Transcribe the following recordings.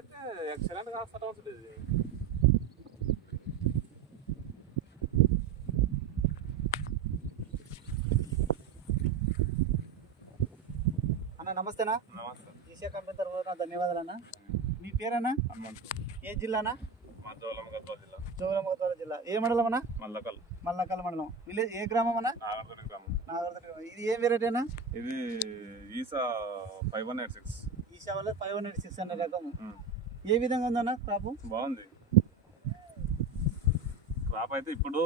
అయితే ఎక్సలెంట్ గా వస్తా ఉంటుంది ఇది. అన్న నమస్తేనా. నమస్తే. ఈసీ కంపెనీ తరఫున ధన్యవాదాలు అన్న. మీ పేరేనా? ఏ జిల్లానా? జోగులాంబ జిల్లా. ఏ మండలం అన్న? మల్లకల్ మండలం. విలేజ్ ఏ గ్రామం అన్న? నాగర్దొడ్డి. ఇది ఏ వెరైటీ అన్న? ఇది ఈసా 5186. ఈసా వల్ల 5186 అనే రకం. ఏ విధంగా ఉందన్న క్రాప్? బాగుంది క్రాప్ అయితే. ఇప్పుడు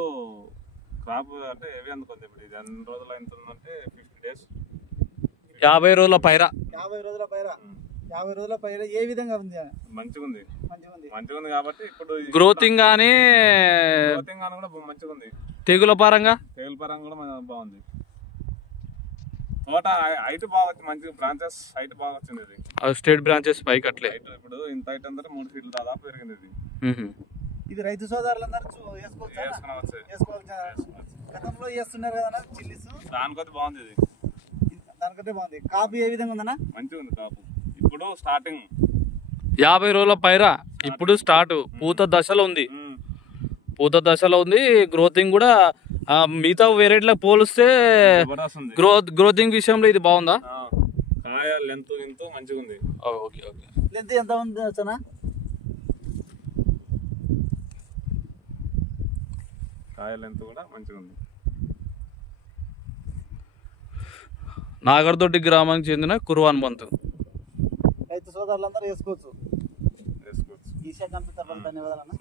క్రాప్ అంటే ఏవి అందుకుంది. ఇప్పుడు ఇది ఎన్ని రోజులు అవుతుందంటే 50 days. 50 రోజుల పైరా. 50 రోజుల పైరా. 50 రోజుల పైరా ఏ విధంగా ఉంది? మంచిగా ఉంది కాబట్టి ఇప్పుడు గ్రోతింగ్ గానీ కూడా మంచిగా ఉంది. తెగుల పరంగా కూడా బాగుంది. తోట హైట్ బాగా వచ్చింది. మంచిగా బ్రాంచెస్ హైట్ బాగా వచ్చింది. ఇది స్టేట్ బ్రాంచెస్ పైకి అట్లే ఇప్పుడు ఇంత హైట్ అందరూ 3 feet దాదాపు పెరిగింది. ఇది రైతు సోదరులందరూ వేసుకోవచ్చు. గతంలో వేస్తున్నారు కదా చిల్లీస్, దానికొద్ది బాగుంది. ఇది దానికంటే బాగుంది. కాపు ఏ విధంగా ఉందన్నా? మంచిగా ఉంది కాపు. ఇప్పుడు స్టార్టింగ్ 50 రోజుల పైరా. ఇప్పుడు స్టార్ట్ పూత దశలో ఉంది. గ్రోతింగ్ కూడా మిగతా వెరైటీలకు పోలిస్తే గ్రోతింగ్ విషయంలో ఇది బాగుందా? కాయ లెంత్ మంచిగా ఉంది. ఓకే. లెంత్ ఎంత ఉంది వచ్చనా? కాయ లెంత్ కూడా మంచిగా ఉంది. నాగర్దొడ్డి గ్రామానికి చెందిన కుర్వాన్ బంతు. రైతు సోదరులందరూ వేసుకోవచ్చు. ఈసీ కంపెనీ తరఫున ధన్యవాదాలు.